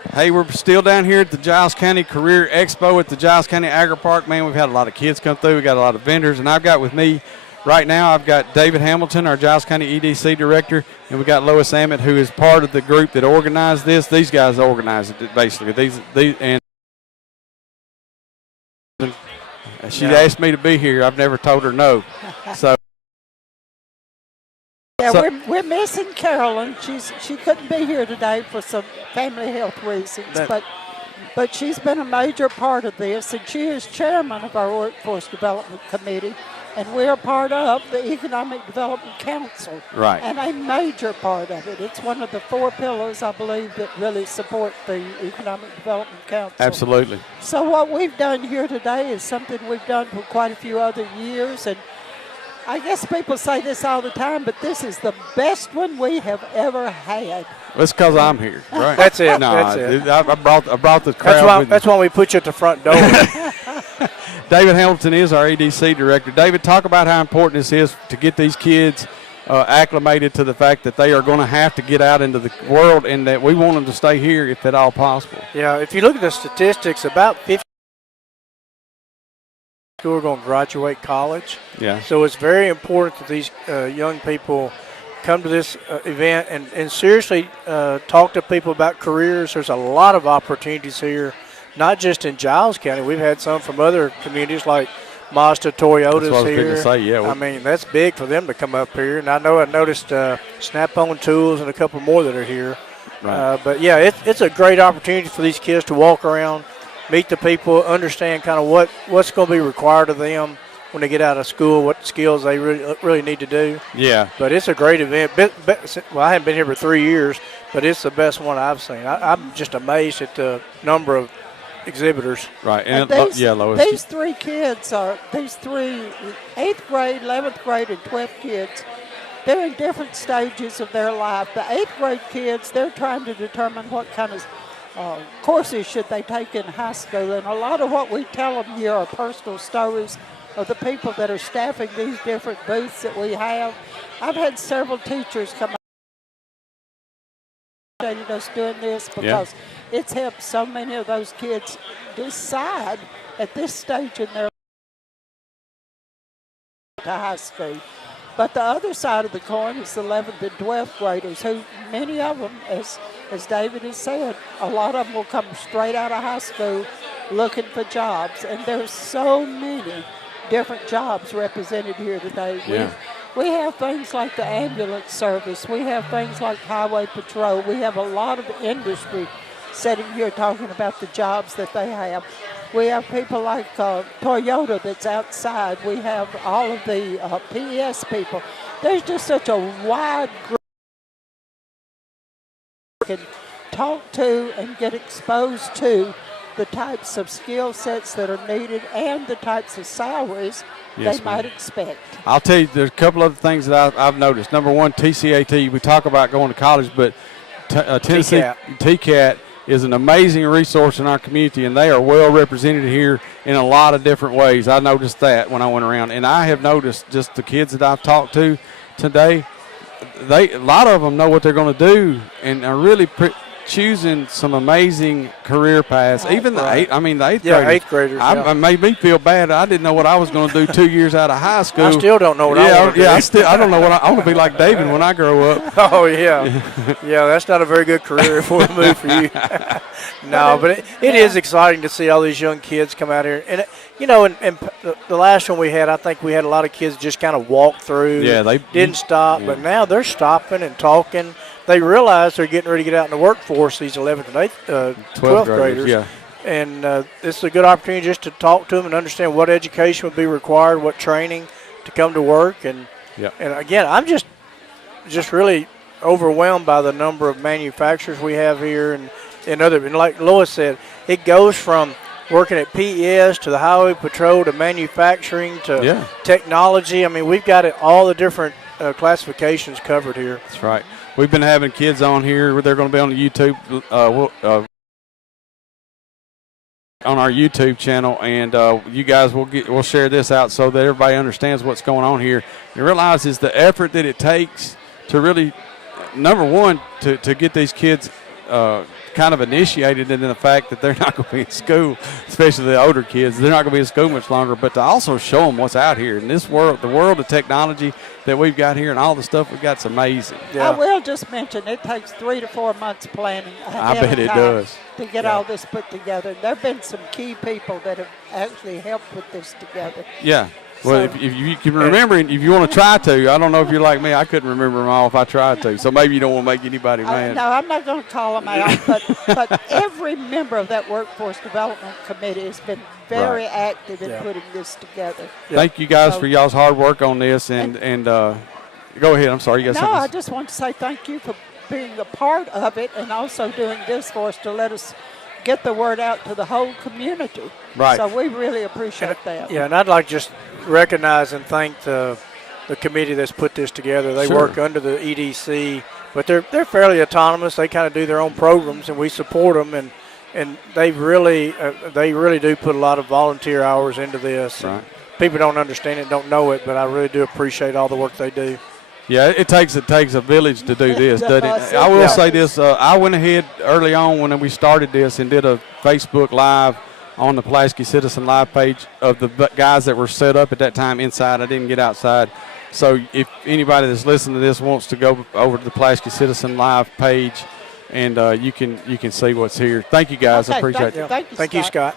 Hey, we're still down here at the Giles County Career Expo at the Giles County Agri Park. Man, we've had a lot of kids come through. We got a lot of vendors, and I've got with me right now, I've got David Hamilton, our Giles County EDC director, and we got Lois Ammett, who is part of the group that organized this. These guys organized it basically. These and she asked me to be here. I've never told her no. So. Yeah, we're missing Carolyn. She couldn't be here today for some family health reasons, but she's been a major part of this, and she is chairman of our Workforce Development Committee, and we're part of the Economic Development Council. Right. And a major part of it. It's one of the 4 pillars, I believe, that really support the Economic Development Council. Absolutely. So what we've done here today is something we've done for quite a few other years, and I guess people say this all the time, but this is the best one we have ever had. That's because I'm here, right? That's it. No, that's it. I brought the crowd. That's why we put you at the front door. David Hamilton is our EDC director. David, talk about how important this is to get these kids acclimated to the fact that they are going to have to get out into the world, and that we want them to stay here if at all possible. Yeah, if you look at the statistics, about 50 who are going to graduate college. Yeah. So it's very important that these young people come to this event and seriously talk to people about careers. There's a lot of opportunities here, not just in Giles County. We've had some from other communities like Mazda, Toyota's That's what I was here. going to say, yeah. I mean, that's big for them to come up here. And I noticed Snap-on Tools and a couple more that are here. Right. But, yeah, it's a great opportunity for these kids to walk around, meet the people, understand kind of what's going to be required of them when they get out of school, what skills they really need to do. Yeah. But it's a great event. Well, I haven't been here for 3 years, but it's the best one I've seen. I'm just amazed at the number of exhibitors. Right. And Lois. These 3 kids are, these 3 8th grade, 11th grade, and 12th kids, they're in different stages of their life. The 8th grade kids, they're trying to determine what kind of courses should they take in high school, and a lot of what we tell them here are personal stories of the people that are staffing these different booths that we have. I've had several teachers come out us doing this because it's helped so many of those kids decide at this stage in their life to high school. But the other side of the coin is the 11th and 12th graders, who many of them, as David has said, a lot of them will come straight out of high school looking for jobs. And there's so many different jobs represented here today. Yeah. We have things like the ambulance service. We have things like highway patrol. We have a lot of industry sitting here talking about the jobs that they have. We have people like Toyota that's outside. We have all of the PES people. There's just such a wide group you can talk to and get exposed to the types of skill sets that are needed and the types of salaries they might expect. I'll tell you, there's a couple other things that I've noticed. Number one, TCAT. We talk about going to college, but Tennessee TCAT is an amazing resource in our community, and they are well represented here in a lot of different ways. I noticed that when I went around, and I have noticed just the kids that I've talked to today, a lot of them know what they're going to do and are really choosing some amazing career paths. Even the 8th graders. Yeah, 8th graders. It made me feel bad. I didn't know what I was going to do 2 years out of high school. I still don't know what I want to do. I don't know what I want to be like David when I grow up. Oh, yeah. Yeah, that's not a very good career for a move for you. No, but it is exciting to see all these young kids come out here. And, and the last one we had, I think we had a lot of kids just kind of walk through. Yeah, they didn't stop. Yeah. But now they're stopping and talking. They realize they're getting ready to get out in the workforce, these 11th and 12th graders. Yeah. And this is a good opportunity just to talk to them and understand what education would be required, what training to come to work. And again, I'm just really overwhelmed by the number of manufacturers we have here. And like Lois said, it goes from working at PES to the Highway Patrol to manufacturing to technology. I mean, we've got all the different classifications covered here. That's right. We've been having kids on here. They're going to be on the YouTube, on our YouTube channel, and you guys will share this out so that everybody understands what's going on here and realizes the effort that it takes to really, number one, to get these kids kind of initiated in the fact that they're not going to be in school, especially the older kids. They're not going to be in school much longer, but to also show them what's out here in this world, the world of technology that we've got here and all the stuff we've got is amazing. Yeah. I will just mention it takes 3 to 4 months planning. I bet it does. To get all this put together. There have been some key people that have actually helped put this together. Yeah. Well, if you can remember, if you want to try to, I don't know if you're like me. I couldn't remember them all if I tried to. So maybe you don't want to make anybody mad. No, I'm not going to call them out. But every member of that workforce development committee has been very active in putting this together. Thank you guys for y'all's hard work on this. And go ahead. I'm sorry. You got something? I just want to say thank you for being a part of it and also doing this for us to let us get the word out to the whole community. Right. So we really appreciate that. Yeah, and I'd like to just recognize and thank the committee that's put this together. They work under the EDC, but they're fairly autonomous. They kind of do their own programs, and we support them. And they really do put a lot of volunteer hours into this. Right. People don't understand it, don't know it, but I really do appreciate all the work they do. Yeah, it takes a village to do this, doesn't it? I will say this. I went ahead early on when we started this and did a Facebook Live on the Pulaski Citizen Live page of the guys that were set up at that time inside. I didn't get outside. So if anybody that's listening to this wants to go over to the Pulaski Citizen Live page, and you can see what's here. Thank you, guys. I appreciate it. Thank you, Scott.